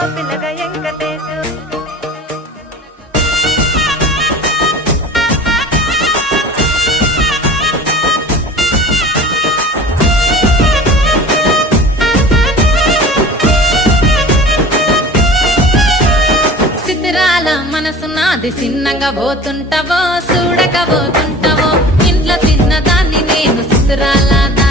పిల్లగ వెంకటేశు సిద్ధిరాల మనసు నాది చిన్నగా పోతుంటావో చూడక పోతుంటావో ఇంట్లో చిన్నదాన్ని నేను సిద్ధిరాల